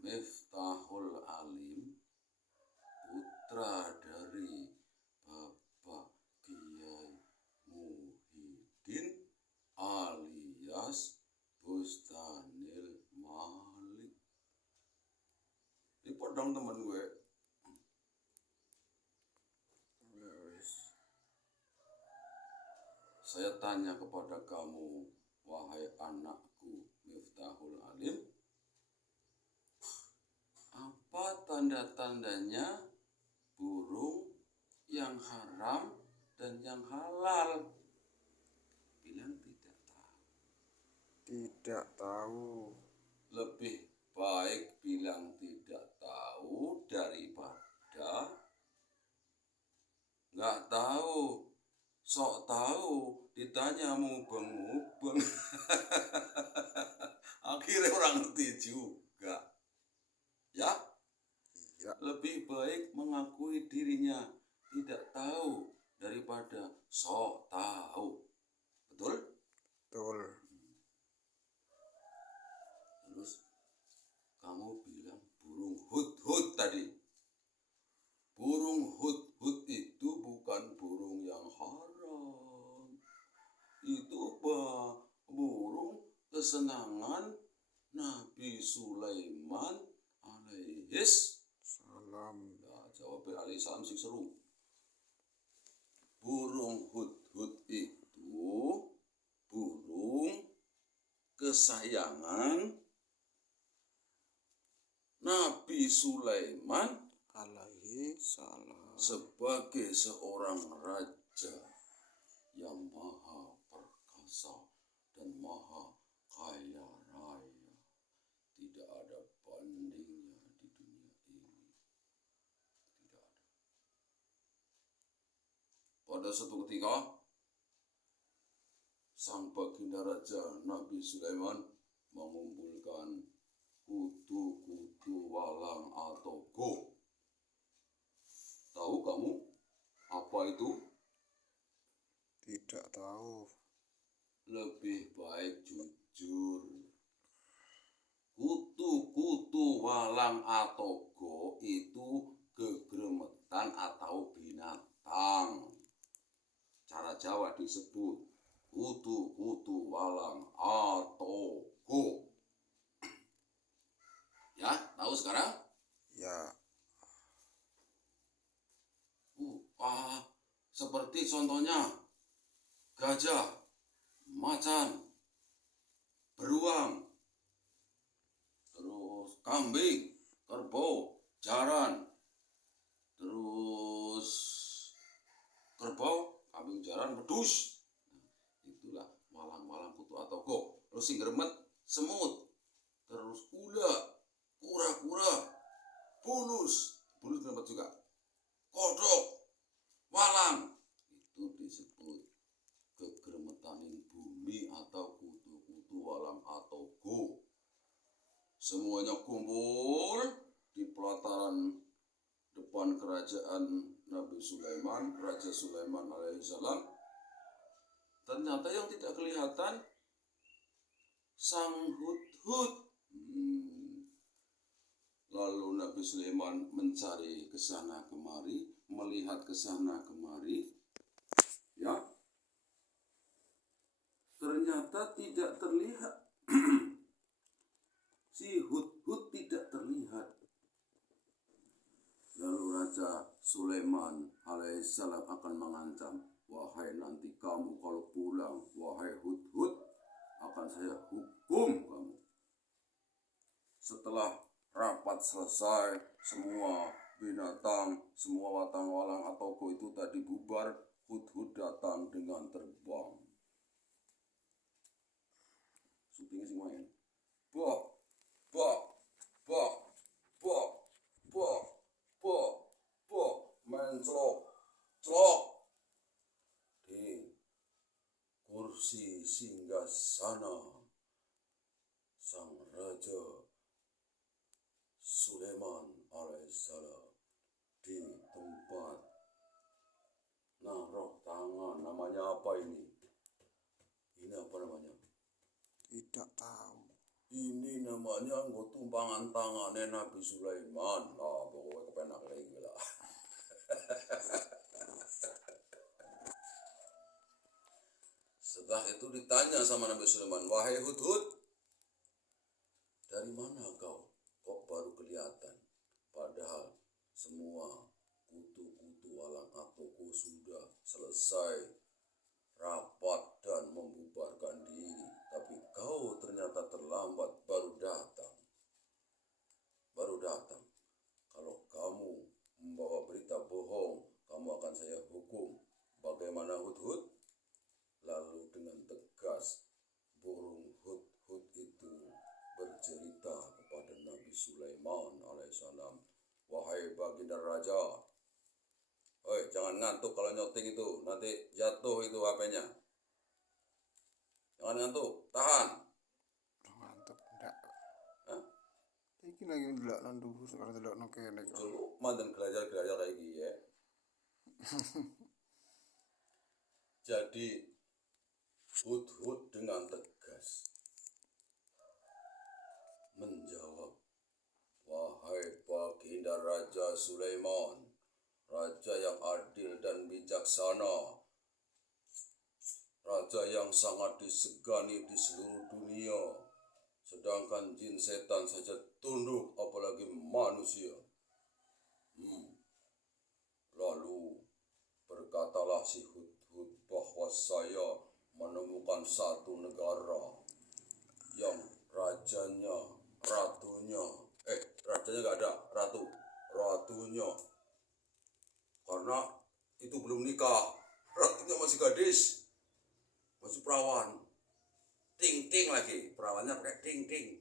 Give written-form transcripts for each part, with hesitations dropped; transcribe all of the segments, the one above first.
Miftahul Alim, putra dari Bapak Kiai Muhyiddin alias Bustanil Malik. Ini podong temen gue. Saya tanya kepada kamu, wahai anakku Miftahul Alim, apa tanda-tandanya burung yang haram dan yang halal? Bilang tidak tahu. Tidak tahu. Lebih baik bilang tidak tahu daripada nggak tahu. Sok tahu ditanya mubeng-mubeng. Akhirnya orang ngerti juga. Ya, lebih baik mengakui dirinya tidak tahu daripada sok tahu. Betul? Betul. Terus kamu bilang burung hudhud tadi. Burung hudhud itu bukan burung yang haram. Itu burung kesenangan Nabi Sulaiman alaihis salam. Nah, jawabnya alaihis salam sih seru. Burung hudhud itu burung kesayangan Nabi Sulaiman Alaihi salam sebagai seorang raja yang maha perkasa dan maha kaya raya. Tidak ada bandingnya di dunia ini. Tidak ada. Pada suatu ketika, sang baginda raja Nabi Sulaiman mengumpulkan kutu-kutu walang atau go. Tahu kamu apa itu? tidak tahu. Lebih baik jujur. Kutu-kutu walang atau go itu gegremetan atau binatang. Cara Jawa disebut kutu-kutu walang atau go. Ya, tahu sekarang? Ya. Seperti contohnya gajah, macan, beruang, terus kambing, kerbau, jaran, terus kerbau, kambing, jaran, wedus. Itulah walang-walang kutu atau go. Terus sing gremet, semut, terus ula, kura-kura, bulus gremet juga, kodok, walang. Itu disebut kegeremetaning bumi atau kutu-kutu walang atau go. Semuanya kumpul di pelataran depan kerajaan Nabi Sulaiman, Raja Sulaiman alaihissalam. Ternyata yang tidak kelihatan sang hudhud. Lalu Nabi Sulaiman mencari ke sana kemari, melihat ke sana kemari. Ya, ternyata tidak terlihat. Si hudhud tidak terlihat. Lalu Raja Sulaiman alaihissalam akan mengancam, wahai nanti kamu kalau pulang, wahai hudhud, akan saya hukum kamu. Setelah rapat selesai, semua binatang, semua watang walang atau go itu tadi bubar, hudhud datang dengan terbang. Syutingnya sih main. Bok, main celok di kursi singgasana sang Raja Sulaiman alaihissalam di tempat naruh tangan. Namanya apa ini? Ini apa namanya? Tidak tahu. Ini namanya nggo tumpangan tangannya Nabi Sulaiman. Nah, pokoknya kepenak lagi lah. Setelah itu ditanya sama Nabi Sulaiman, wahai Hudhud, dari mana kau? Kok baru kelihatan? Padahal semua kutu-kutu alang atoko sudah selesai rapat dan membubarkan diri. Tapi kau ternyata terlambat, baru datang. Kalau kamu membawa berita bohong, kamu akan saya hukum. Bagaimana Hudhud? Lalu dengan tegas burung hud-hud itu bercerita kepada Nabi Sulaiman alaihissalam, wahai baginda raja, jangan ngantuk kalau nyoting itu, nanti jatuh itu HP-nya. Jangan ngantuk, tahan. Ngantuk ndak. Iki lagi ndelok nang dhuwur karo ndelok nang kene. Coba mantan gelajar-gelajar lagi ya. Jadi Hudhud dengan tegas menjawab, wahai baginda Raja Sulaiman, raja yang adil dan bijaksana, raja yang sangat disegani di seluruh dunia, sedangkan jin setan saja tunduk apalagi manusia. Lalu berkatalah si Hudhud bahwa saya menemukan satu negara yang rajanya nggak ada, ratunya karena itu belum nikah, ratunya masih gadis, masih perawan, ting lagi, perawannya pakai ting,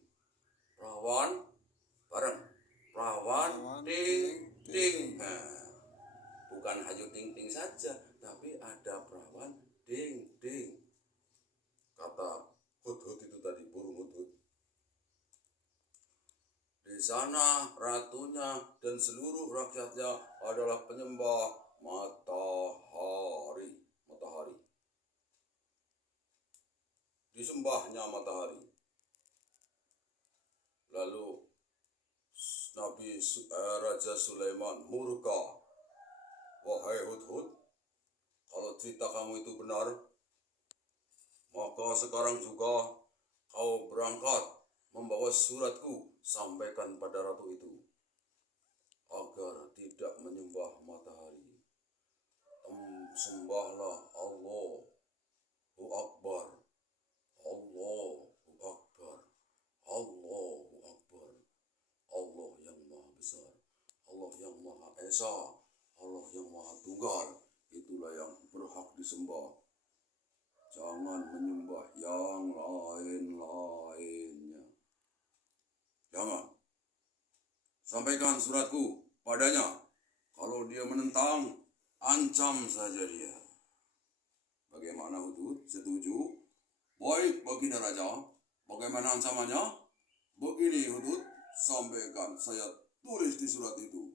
perawan bareng, perawan ting. Nah, bukan hanya ting saja, tapi ada perawan ting. Kata Hudhud itu tadi, burung hudhud. Di sana ratunya dan seluruh rakyatnya adalah penyembah matahari. Disembahnya matahari. Lalu Raja Sulaiman murka. Wahai Hudhud, kalau cerita kamu itu benar, maka sekarang juga kau berangkat membawa suratku, sampaikan pada ratu itu agar tidak menyembah matahari. Sembahlah Allahu Akbar. Allah yang maha besar, Allah yang maha esa, Allah yang maha tunggal, itulah yang berhak disembah. Jangan menyembah yang lain-lainnya. Jangan. Sampaikan suratku padanya. Kalau dia menentang, ancam saja dia. Bagaimana Hudhud? Setuju? Baik, baginda raja. Bagaimana ancamannya? Begini Hudhud, sampaikan, saya tulis di surat itu.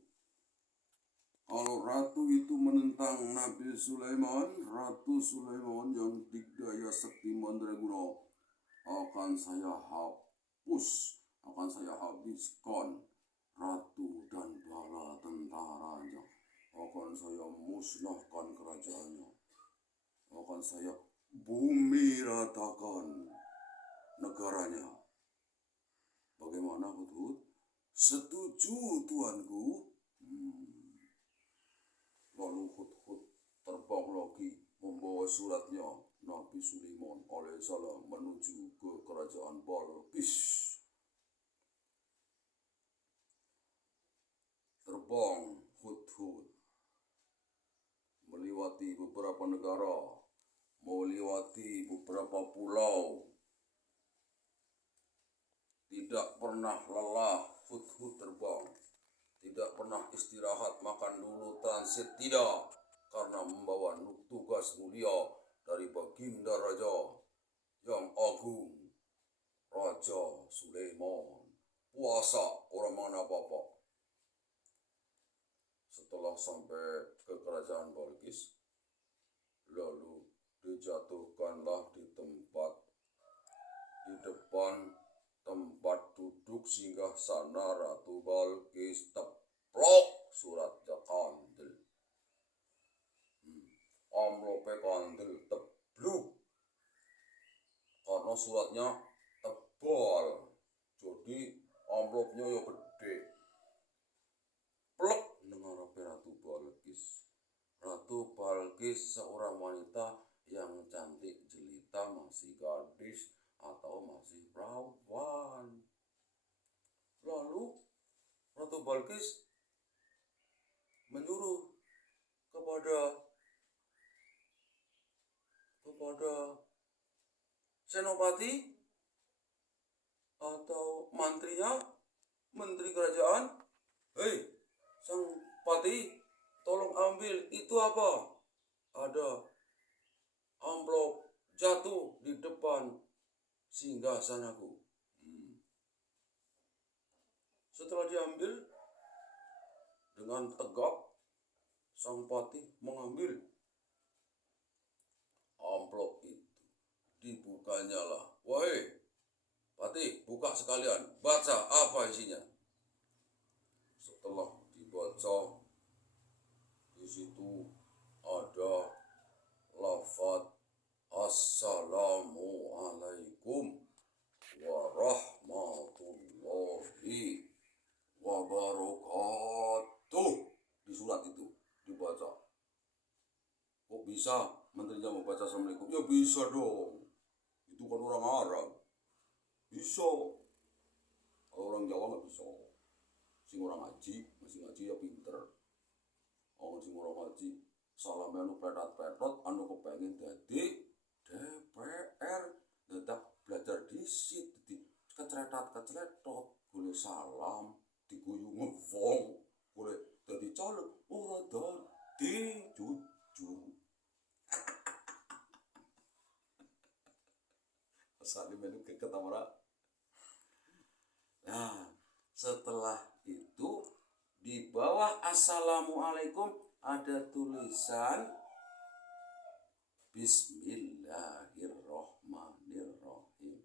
Kalau ratu itu menentang Nabi Sulaiman, Ratu Sulaiman yang digdaya sakti mandraguna, akan saya hapus, akan saya habiskan ratu dan bala tentaranya, akan saya musnahkan kerajaannya, akan saya bumi ratakan negaranya. Bagaimana Hudhud? Setuju tuanku? Lalu Hudhud terbang lagi membawa suratnya Nabi Sulaiman alaihissalam menuju ke kerajaan Balqis. Terbang Hudhud melewati beberapa negara, melewati beberapa pulau. Tidak pernah lelah Hudhud terbang. Tidak pernah istirahat, makan dulu, transit, tidak. Karena membawa tugas mulia dari baginda raja yang agung, Raja Sulaiman. Puasa, orang mana apa-apa. Setelah sampai ke kerajaan Balqis, lalu dijatuhkanlah di tempat di depan tempat duduk singgah sana Ratu Balkis. Teplok suratnya kandel. Amplopnya kandel tebluk. Karena suratnya tebal. Jadi amplopnya ya gede. Plek nengarepe Ratu Balkis. Ratu Balkis seorang wanita yang cantik jelita, masih gadis atau masih perawan. Lalu Ratu Balkis menyuruh kepada senopati atau mantrinya, menteri kerajaan, hei sang pati, tolong ambil itu apa? Ada amplop jatuh di depan singgasanaku. Setelah diambil, dengan tegap sang pati mengambil amplop itu. Dibukanya lah. Wahai pati, buka sekalian, baca apa isinya. Setelah dibaca, di situ ada lafaz Assalamualaikum warahmatullahi wabarakatuh. Di surat itu dibaca. Kok bisa menterinya membaca Assalamualaikum? Ya bisa dong. Itu kan orang Arab. Bisa. Kalau orang Jawa nggak bisa. Sing orang ngaji, masih ngaji ya pinter. Sing orang ngaji, salamnya anu petot-petot, anu kepengen dadi DPR, tetap belajar disit, keceletot, boleh salam, diguyu ngewong, boleh dadi caleg, ora dadi jujur. Salim itu keketamara. Nah, setelah itu di bawah Assalamualaikum ada tulisan Bismillahirrahmanirrahim.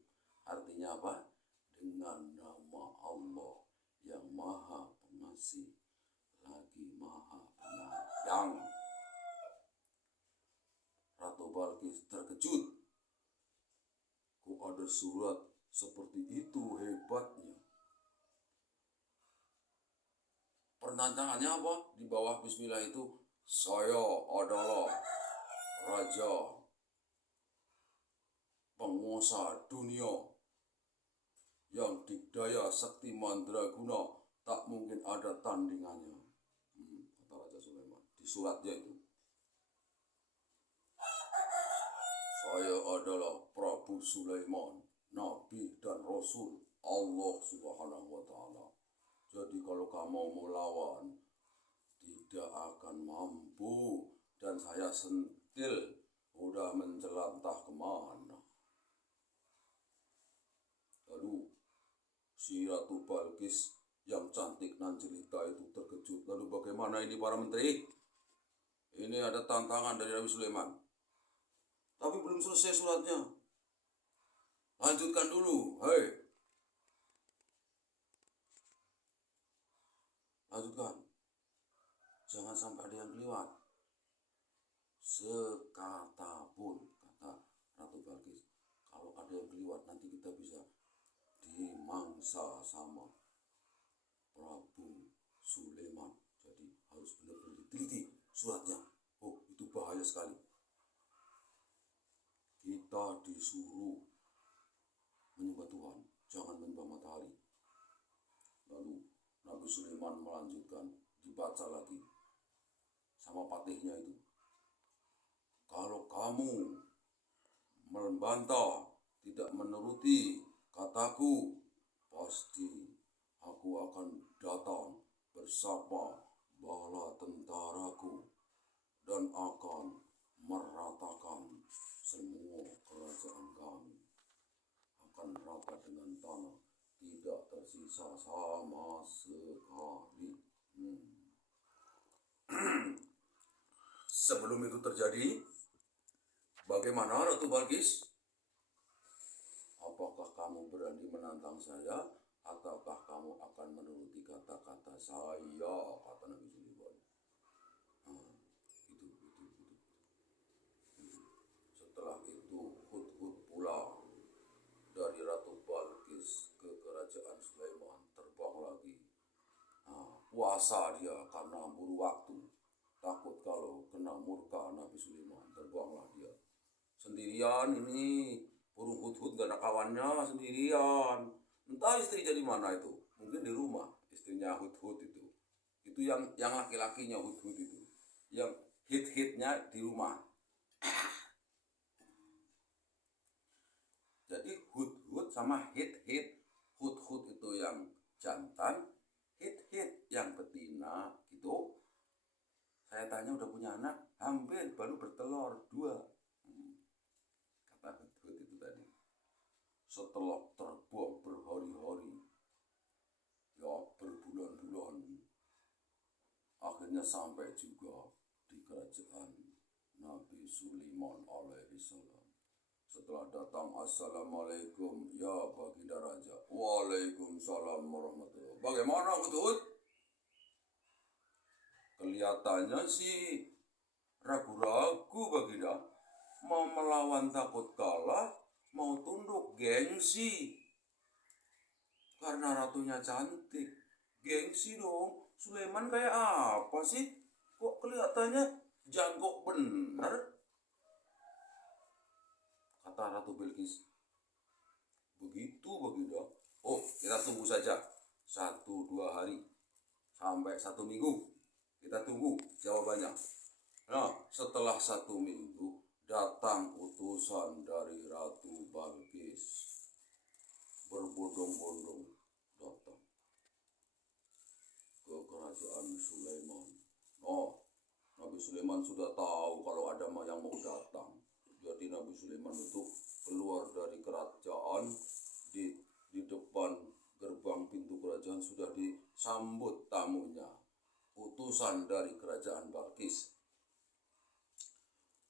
Artinya apa? Dengan nama Allah yang Maha Pengasih lagi Maha Penyayang. Ratu Balkis terkejut. Kok ada surat seperti itu, hebatnya. Pertanyaannya apa? Di bawah Bismillah itu, saya adalah raja penguasa dunia yang dikdaya sakti mandraguna, tak mungkin ada tandingannya. Kata Raja Sulaiman di suratnya itu. Saya adalah Prabu Sulaiman, Nabi dan Rasul Allah Subhanahu wa Ta'ala. Jadi kalau kamu mau lawan, tidak akan mampu. Dan saya sentil, udah menjelantah kemana. Lalu si Ratu Balkis yang cantik dan jelita itu terkejut. Lalu bagaimana ini para menteri? Ini ada tantangan dari Nabi Sulaiman. Tapi belum selesai suratnya. Lanjutkan dulu, hei. Lanjutkan. Jangan sampai ada yang kelewat. Sekata pun, kata Ratu Balkis, kalau ada yang kelewat nanti kita bisa dimangsa sama Prabu Sulaiman. Jadi harus benar-benar diteliti suratnya. Oh, itu bahaya sekali. Kita disuruh menyembah Tuhan, jangan menyembah matahari. Lalu Nabi Sulaiman melanjutkan, dibaca lagi sama patihnya itu. Kalau kamu membantah, tidak menuruti kataku, pasti aku akan datang bersama bala tentaraku dan akan meratakan semua kerajaan kami. Akan rata dengan tanah, tidak tersisa sama sekali. Sebelum itu terjadi, bagaimana Ratu Balkis? apakah kamu berani menantang saya, ataukah kamu akan menuruti kata-kata saya, kata Nabi Sulaiman. Setelah itu Hudhud pulang dari Ratu Balkis ke kerajaan Sulaiman, terbang lagi. Puasa dia karena buru waktu, takut kalau kena murka Nabi Sulaiman, terbanglah dia. Sendirian ini, burung Hudhud gak ada kawannya, sendirian. Entah istrinya di mana itu, mungkin di rumah istrinya Hudhud itu. Itu yang laki-lakinya Hudhud itu, yang hit-hitnya di rumah. Jadi Hudhud sama hit-hit. Hudhud itu yang jantan, hit-hit yang betina gitu. Saya tanya udah punya anak, hampir baru bertelur 2. Kata Hudhud itu tadi. Setelah terbang berhari-hari, ya berbulan-bulan, akhirnya sampai juga di kerajaan Nabi Sulaiman alaihi salam. Setelah datang, assalamualaikum ya baginda raja. Waalaikumsalam warahmatullahi. Bagaimana Hudhud? Kelihatannya sih ragu-ragu baginda. Mau melawan takut kalah, mau tunduk gengsi. Karena ratunya cantik. Gengsi dong. Sulaiman kayak apa sih? Kok kelihatannya jago bener? Kata Ratu Bilqis. Begitu baginda. Oh, kita tunggu saja 1-2 hari sampai 1 minggu. Kita tunggu jawabannya. Nah, setelah 1 minggu datang utusan dari Ratu Bilqis. Berbondong-bondong datang ke kerajaan Sulaiman. Oh, Nabi Sulaiman sudah tahu kalau ada yang mau datang. Jadi Nabi Sulaiman itu keluar dari kerajaan, di depan gerbang pintu kerajaan sudah disambut tamunya, utusan dari kerajaan Balkis.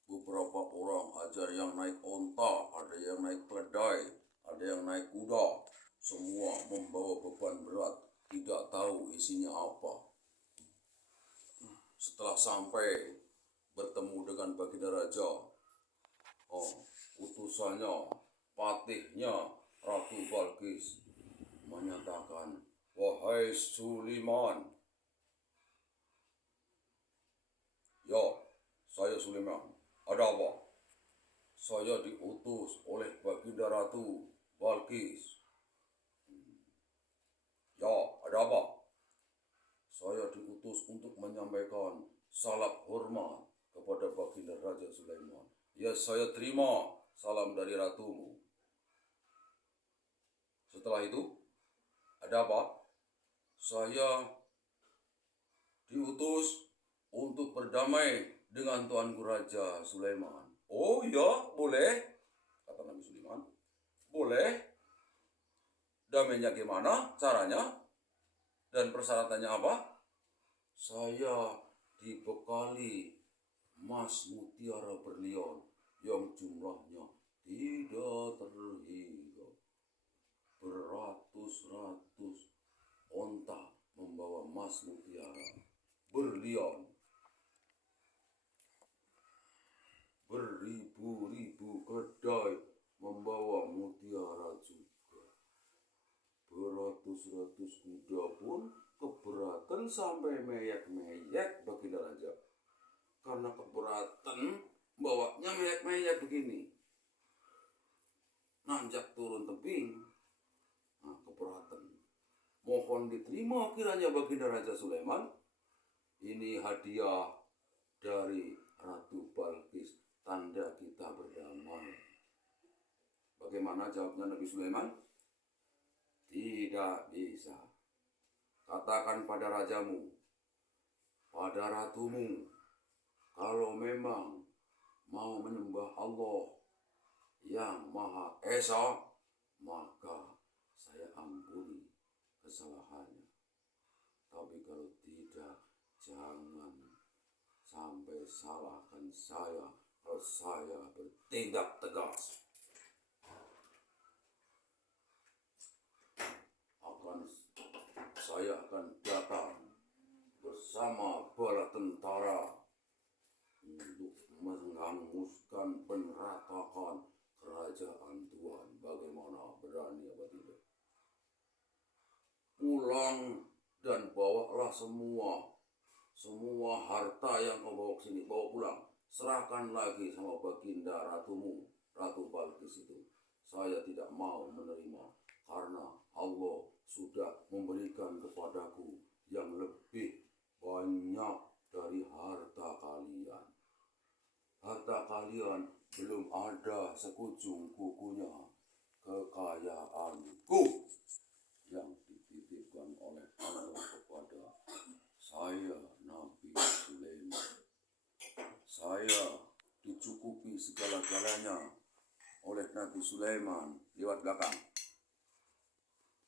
Beberapa orang, ada yang naik onta, ada yang naik keledai, ada yang naik kuda, semua membawa beban berat, tidak tahu isinya apa. Setelah sampai bertemu dengan baginda raja, utusannya, patihnya Ratu Balkis menyatakan, wahai Sulaiman. Ya, saya Sulaiman. Ada apa? Saya diutus oleh baginda Ratu Balkis. Ya, ada apa? Saya diutus untuk menyampaikan salam hormat kepada baginda Raja Sulaiman. Ya, saya terima salam dari ratumu. Setelah itu, ada apa? Saya diutus untuk berdamai dengan Tuanku Raja Sulaiman. Oh ya, boleh, kata Nabi Sulaiman. Boleh. Damainya gimana caranya? Dan persyaratannya apa? Saya dibekali emas mutiara berlian yang jumlahnya tidak terhingga. Beratus-ratus onta membawa emas mutiara berlian. Beribu-ribu kedai membawa mutiara juga. Beratus-ratus kuda pun keberatan sampai meyek-meyek baginda raja. Karena keberatan bawanya meyek-meyek begini, nanjak turun tebing. Nah, keberatan. Mohon diterima kiranya baginda Raja Sulaiman. Ini hadiah dari Ratu Balkis, tanda kita berdamai. Bagaimana jawabnya Nabi Sulaiman? Tidak bisa. Katakan pada rajamu, pada ratumu, kalau memang mau menyembah Allah yang Maha Esa, maka saya ampuni kesalahannya. Tapi kalau tidak, jangan sampai salahkan saya kalau saya bertindak tegas. saya akan datang bersama bala tentara untuk menghanguskan peneratakan kerajaan Tuhan. Bagaimana, berani apa tidak? Pulang dan bawalah semua harta yang kau bawa ke sini, bawa pulang. Serahkan lagi sama baginda ratumu, Ratu Balkis itu. Saya tidak mau menerima karena Allah sudah memberikan kepadaku yang lebih banyak dari harta kalian. Harta kalian belum ada sekujung kukunya kekayaanku yang dititipkan oleh Allah kepada saya, Nabi Sulaiman. Saya dicukupi segala-galanya oleh Nabi Sulaiman. Lewat belakang.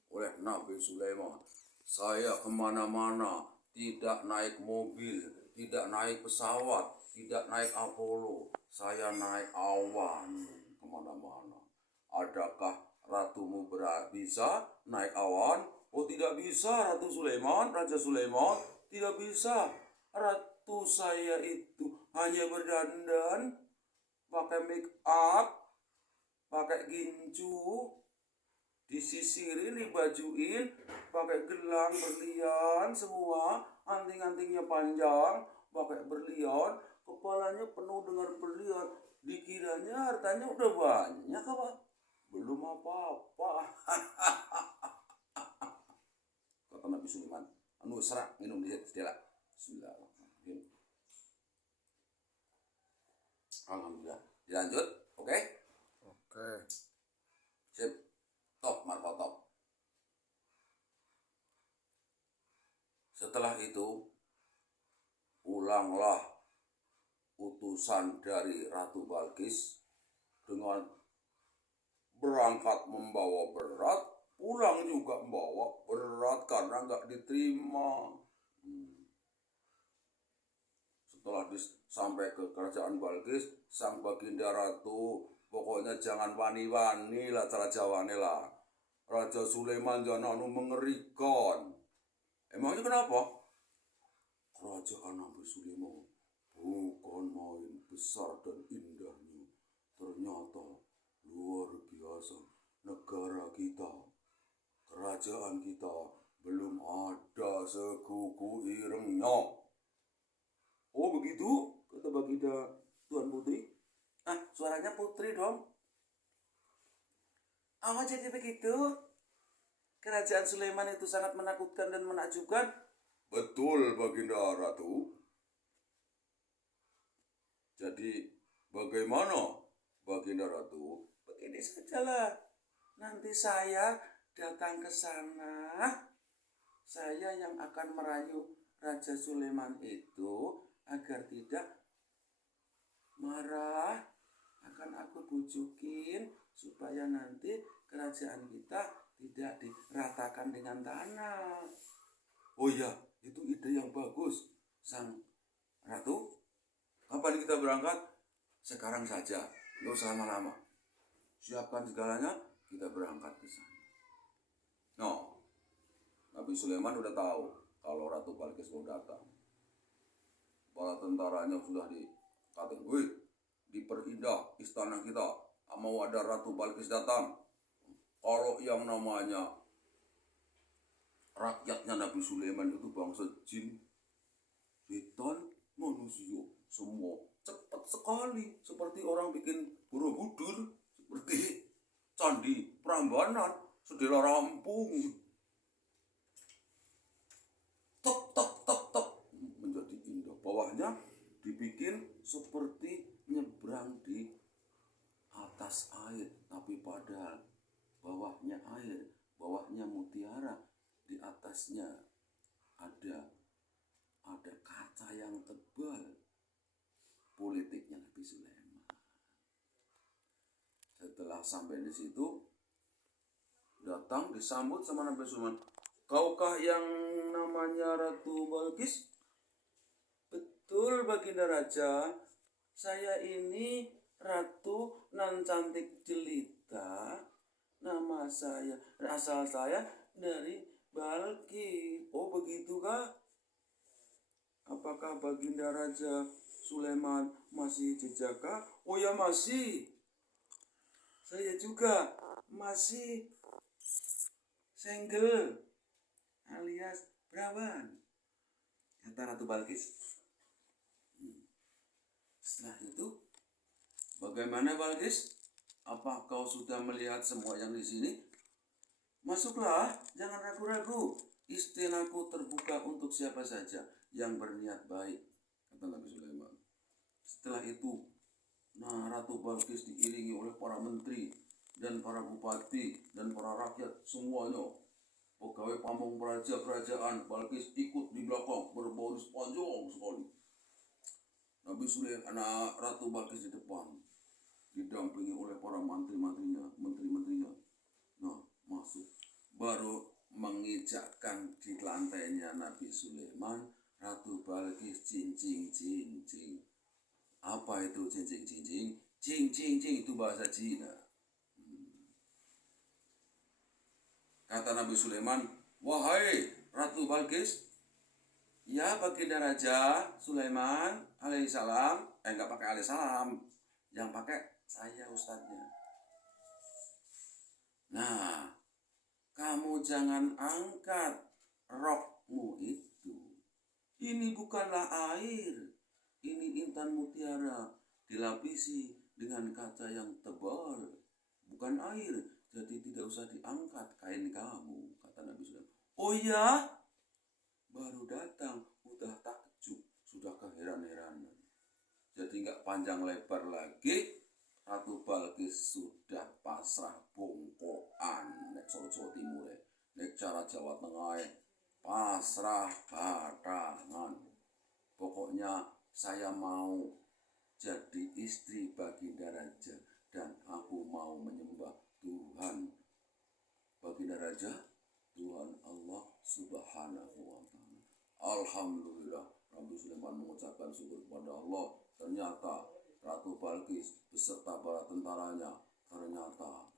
Oleh Nabi Sulaiman. Saya kemana-mana tidak naik mobil, tidak naik pesawat, tidak naik Apollo. Saya naik awan kemana-mana. Adakah ratumu bisa naik awan? Oh, tidak bisa, Ratu Sulaiman, Raja Sulaiman. Tidak bisa. Ratu saya itu hanya berdandan, pakai make up, pakai gincu, disisirin, dibajuin, pakai gelang berlian semua, anting-antingnya panjang, pakai berlian, kepalanya penuh dengan berlian. Dikiranya hartanya udah banyak apa? Belum apa-apa. Kata Nabi Sulaiman, anu serak minum di setelah. Bismillahirrahmanirrahim. Alhamdulillah. Dilanjut, oke? Oke. Sip. Top, markah top. Setelah itu, pulanglah utusan dari Ratu Balkis dengan berangkat membawa berat, pulang juga membawa berat karena nggak diterima. Setelah sampai ke kerajaan Balkis, sang baginda ratu, pokoknya jangan wani-wani lah cara Jawane lah. Raja Sulaiman jangan mengerikan. Emangnya kenapa? Kerajaan Nabi Sulaiman bukan main besar dan indahnya. Ternyata luar biasa. Negara kita, kerajaan kita belum ada sekuku irengnya. Oh begitu? Kata baginda Tuan Putri. Suaranya putri dong. Oh jadi begitu? Kerajaan Sulaiman itu sangat menakutkan dan menakjubkan? Betul baginda ratu. Jadi bagaimana baginda ratu? Begini sajalah. Nanti saya datang ke sana. Saya yang akan merayu Raja Sulaiman itu agar tidak marah. Akan aku bujukin supaya nanti kerajaan kita tidak diratakan dengan tanah. Oh iya, itu ide yang bagus, sang ratu. Kapan kita berangkat? Sekarang saja, nggak usah lama-lama. Siapkan segalanya, kita berangkat ke sana. No, Nabi Sulaiman udah tahu kalau Ratu Balkis mau datang. Para tentaranya sudah dikatain, wih, diperindah istana kita, mau ada Ratu Balkis datang. Kalau yang namanya rakyatnya Nabi Sulaiman itu bangsa jin, setan, manusia, semua cepat sekali, seperti orang bikin Borobudur, seperti candi Prambanan, sudah rampung. Tok tok tok tok, menjadi indah. Bawahnya dibikin seperti nyebrang di atas air, tapi padahal bawahnya air, bawahnya mutiara, di atasnya ada kaca yang tebal. Politiknya Nabi Sulaiman. Setelah sampai di situ, datang disambut sama Nabi Sulaiman. Kaukah yang namanya Ratu Balkis? Betul baginda raja, saya ini ratu nan cantik jelita. Nama saya, asal saya dari Balkis. begitu kah? Apakah Baginda Raja Sulaiman masih jejaka? Oh ya masih. Saya juga masih single alias perawan, kata Ratu Balkis. Setelah itu, bagaimana Balkis? Apa kau sudah melihat semua yang di sini? Masuklah, jangan ragu-ragu. Istanaku terbuka untuk siapa saja yang berniat baik, kata Nabi Sulaiman. Setelah itu, Ratu Balkis diiringi oleh para menteri dan para bupati dan para rakyat semuanya. Pegawai pamong praja kerajaan Balkis ikut di belakang berbaris panjang sekali. Nabi Sulaiman, Ratu Balkis di depan, didampingi oleh para menteri-menterinya. Masuk. Baru mengijakkan di lantainya Nabi Sulaiman, Ratu Balkis cincing. Apa itu cincing? Cincing itu bahasa Cina. Kata Nabi Sulaiman, wahai Ratu Balkis, ya Baginda Raja Sulaiman alaihissalam, enggak pakai alaihissalam, yang pakai saya ustadznya. Nah, kamu jangan angkat rokmu itu. Ini bukanlah air, ini intan mutiara dilapisi dengan kaca yang tebal, bukan air. Jadi tidak usah diangkat kain kamu, kata Nabi Sulaiman. Oh ya? Baru datang, udah takjub, sudah keheran-heranan. Jadi nggak panjang lebar lagi, Ratu Balkis sudah pasrah bongkoan nek Jawa Timur, nek cara Jawa Tengah, pasrah batangan. Pokoknya saya mau jadi istri Baginda Raja dan aku mau menyembah Tuhan Baginda Raja, Tuhan Allah Subhanahu wa Ta'ala. Alhamdulillah, Nabi Sulaiman mengucapkan syukur kepada Allah. Ternyata Ratu Balkis beserta para tentaranya ternyata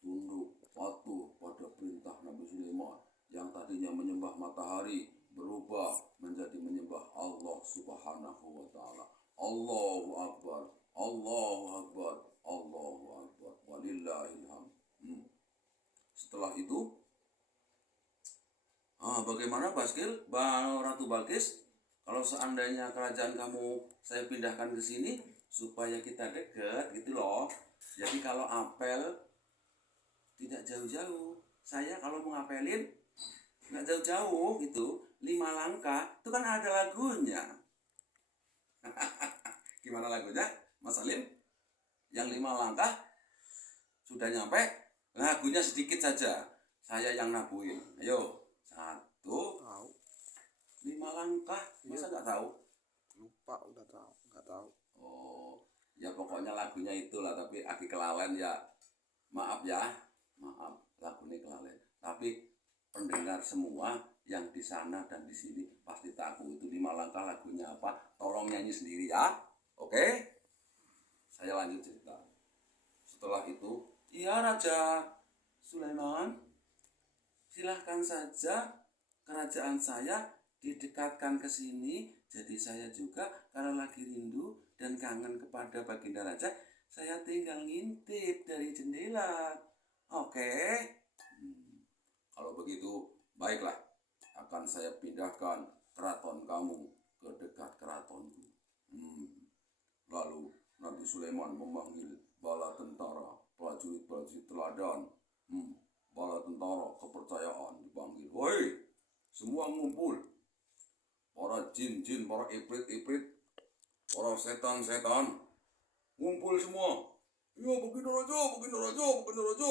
tunduk patuh pada perintah Nabi Sulaiman yang tadinya menyembah matahari berubah menjadi menyembah Allah Subhanahu wa Ta'ala. Allahu Akbar, Allahu Akbar, Allahu Akbar, walillahil hamd. Setelah itu, bagaimana Baskil, Ratu Balkis? Kalau seandainya kerajaan kamu saya pindahkan ke sini supaya kita dekat gitu loh. Jadi kalau apel tidak jauh-jauh. Saya kalau mau ngapelin nggak jauh-jauh gitu, 5 langkah. Itu kan ada lagunya. Gimana lagunya, Mas Salim? Yang 5 langkah sudah nyampe, lagunya sedikit saja. Saya yang nabuin. Ayo, 1, 5 langkah. Masa nggak tahu? Lupa, udah tahu, nggak tahu. Oh, ya pokoknya lagunya itulah. Tapi aki kelalen ya. Maaf ya, maaf. Lagunya kelalen. Tapi pendengar semua yang di sana dan di sini pasti tahu itu 5 langkah lagunya apa. Tolong nyanyi sendiri ya. Oke? Saya lanjut cerita. Setelah itu, iya Raja Sulaiman, silahkan saja kerajaan saya didekatkan ke sini. Jadi saya juga kalau lagi rindu dan kangen kepada Baginda Raja, saya tinggal ngintip dari jendela. Oke? Kalau begitu, baiklah. Akan saya pindahkan keraton kamu ke dekat keratonku. Lalu Nabi Sulaiman memanggil bala tentara, prajurit-prajurit teladan, bala tentara kepercayaan dipanggil. Woi, semua ngumpul. Para jin-jin, para ifrit-ifrit, para setan-setan, ngumpul semua. Ya, Baginda Raja, Baginda Raja, Baginda Raja.